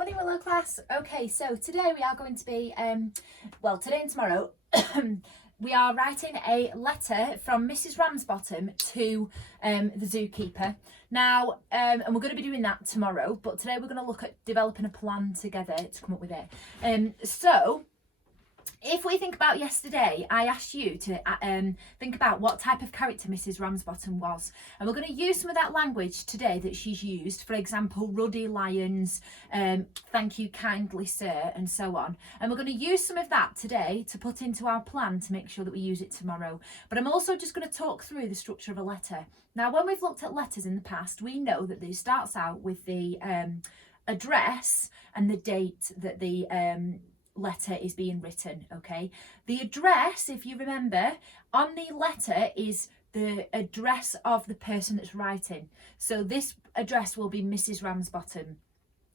Morning, Willow class. Okay, so today we are going to be, today and tomorrow, we are writing a letter from Mrs. Ramsbottom to the zookeeper. Now, and we're going to be doing that tomorrow, but today we're going to look at developing a plan together to come up with it. So, if we think about yesterday, I asked you to think about what type of character Mrs. Ramsbottom was. And we're going to use some of that language today that she's used. For example, ruddy lions, thank you kindly, sir, and so on. And we're going to use some of that today to put into our plan to make sure that we use it tomorrow. But I'm also just going to talk through the structure of a letter. Now, when we've looked at letters in the past, we know that it starts out with the address and the date that the letter is being written. Okay, the address, if you remember, on the letter is the address of the person that's writing. So this address will be Mrs. Ramsbottom,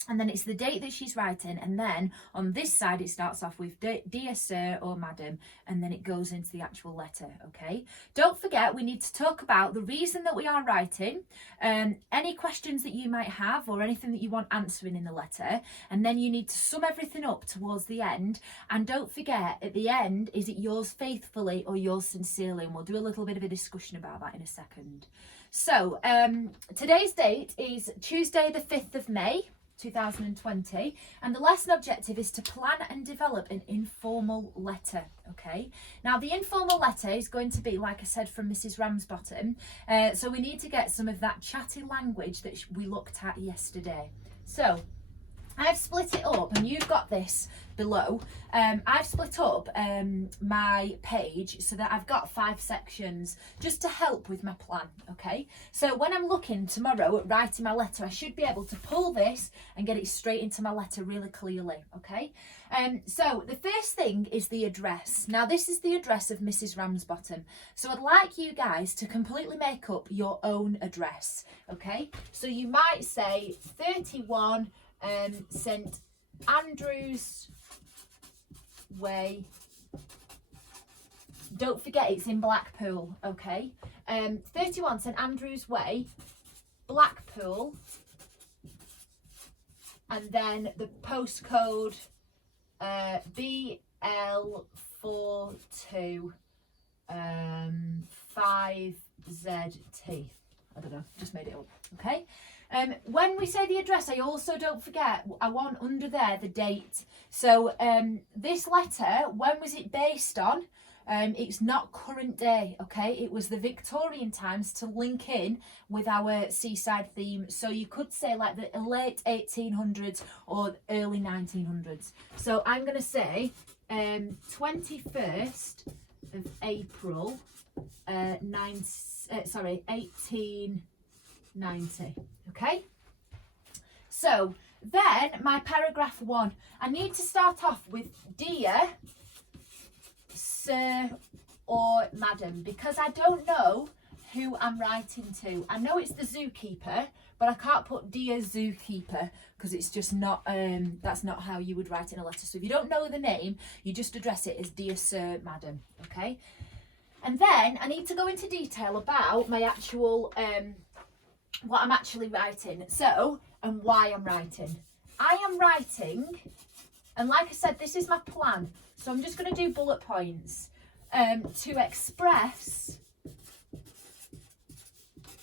and then it's the date that she's writing, and then on this side it starts off with dear sir or madam, and then it goes into the actual letter. Okay, don't forget we need to talk about the reason that we are writing, any questions that you might have or anything that you want answering in the letter, and then you need to sum everything up towards the end. And don't forget at the end, is it yours faithfully or yours sincerely? And we'll do a little bit of a discussion about that in a second. So today's date is Tuesday the 5th of May 2020, and the lesson objective is to plan and develop an informal letter. Okay, now the informal letter is going to be, like I said, from Mrs. Ramsbottom, so we need to get some of that chatty language that we looked at yesterday. So I've split it up, and you've got this below. I've split up my page so that I've got 5 sections just to help with my plan. Okay, so when I'm looking tomorrow at writing my letter, I should be able to pull this and get it straight into my letter really clearly. Okay, so the first thing is the address. Now this is the address of Mrs. Ramsbottom, so I'd like you guys to completely make up your own address. Okay, so you might say 31 St Andrews Way. Don't forget it's in Blackpool. Okay, 31 St Andrews Way, Blackpool, and then the postcode BL42 5ZT. I don't know, just made it up. Okay, when we say the address, I also don't forget, I want under there the date. So this letter, when was it based on? It's not current day. Okay, it was the Victorian times to link in with our seaside theme. So you could say like the late 1800s or early 1900s. So I'm going to say 21st of April 1890. Okay, so then my paragraph 1, I need to start off with dear sir or madam, because I don't know who I'm writing to. I know it's the zookeeper, but I can't put dear zookeeper because it's just not, that's not how you would write in a letter. So if you don't know the name, you just address it as dear sir, madam. Okay, and then I need to go into detail about my actual what I'm actually writing, so, and why I'm writing. I am writing, and like I said, this is my plan, so I'm just going to do bullet points to express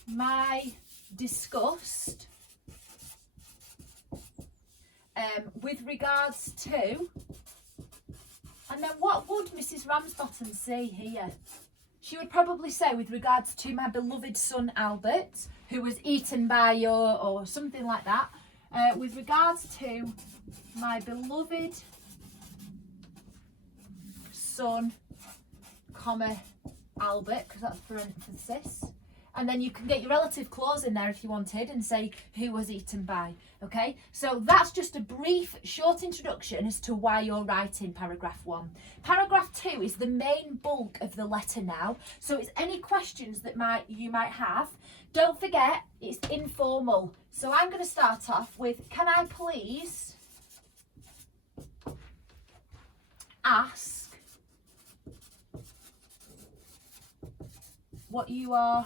my disgust with regards to, and then what would Mrs. Ramsbottom say here? She would probably say with regards to my beloved son Albert, who was eaten by or something like that. With regards to my beloved son, comma, Albert, because that's parenthesis. And then you can get your relative clause in there if you wanted and say who was eaten by. Okay, so that's just a brief short introduction as to why you're writing paragraph 1. Paragraph 2 is the main bulk of the letter now, so it's any questions that you might have. Don't forget it's informal, so I'm going to start off with, can I please ask what you are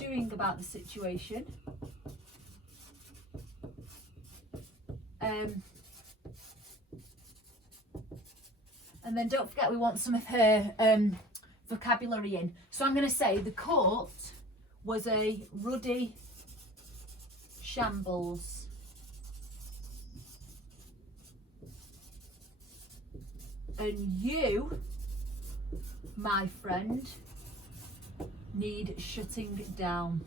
doing about the situation. And then don't forget we want some of her vocabulary in. So I'm going to say the court was a ruddy shambles. And you, my friend, need shutting down.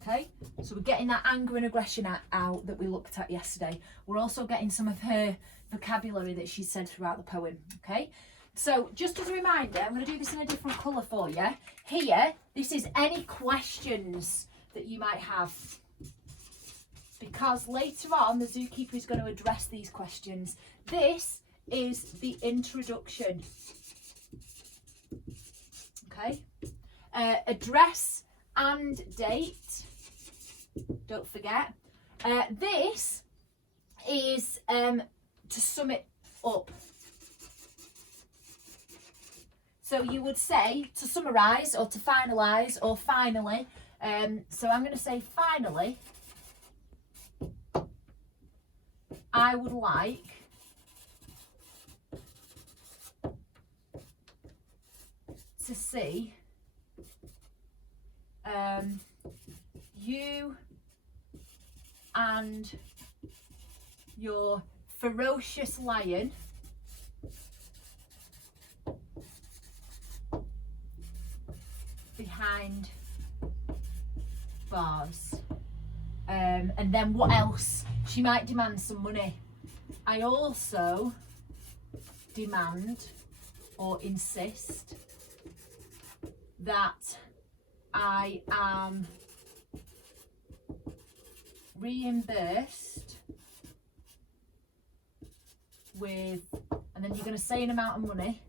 Okay, so we're getting that anger and aggression out that we looked at yesterday. We're also getting some of her vocabulary that she said throughout the poem. Okay, so just as a reminder, I'm going to do this in a different colour for you. Here, this is any questions that you might have, because later on the zookeeper is going to address these questions. This is the introduction. Okay, address and date, don't forget. This is to sum it up. So you would say to summarise or to finalise or finally. So I'm going to say finally, I would like to see you and your ferocious lion behind bars. And then what else? She might demand some money. I also demand or insist that I am reimbursed with, and then you're going to say an amount of money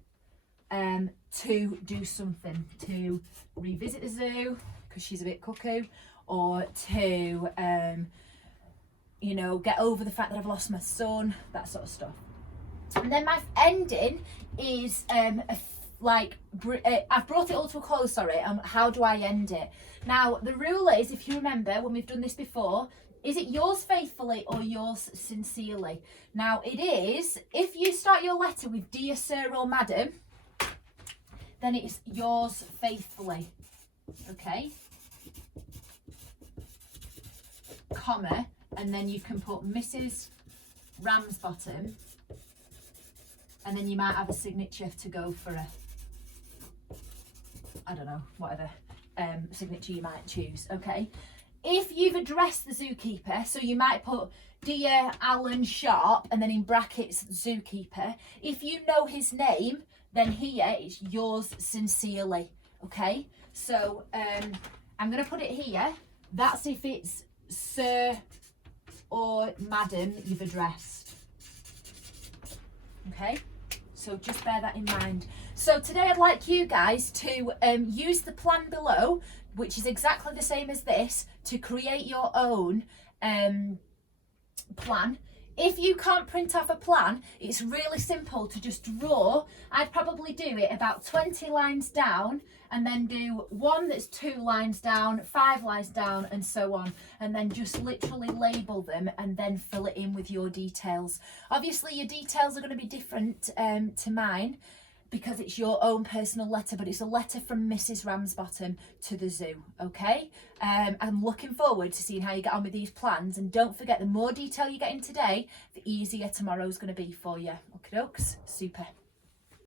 to do something, to revisit the zoo because she's a bit cuckoo, or to you know, get over the fact that I've lost my son, that sort of stuff. And then my ending is I've brought it all to a close, sorry. How do I end it? Now, the rule is, if you remember when we've done this before, is it yours faithfully or yours sincerely? Now, it is, if you start your letter with dear sir or madam, then it's yours faithfully, okay? Comma, and then you can put Mrs. Ramsbottom, and then you might have a signature to go for a, I don't know, whatever signature you might choose, okay? If you've addressed the zookeeper, so you might put Dear Alan Sharp and then in brackets zookeeper. If you know his name, then here it's yours sincerely, okay? So I'm going to put it here. That's if it's sir or madam that you've addressed, okay? So just bear that in mind. So today I'd like you guys to use the plan below, which is exactly the same as this, to create your own plan. If you can't print off a plan, it's really simple to just draw. I'd probably do it about 20 lines down and then do one that's 2 lines down, 5 lines down, and so on. And then just literally label them and then fill it in with your details. Obviously, your details are going to be different to mine because it's your own personal letter, but it's a letter from Mrs. Ramsbottom to the zoo, okay? I'm looking forward to seeing how you get on with these plans, and don't forget, the more detail you get in today, the easier tomorrow's going to be for you. Okay dokes, super.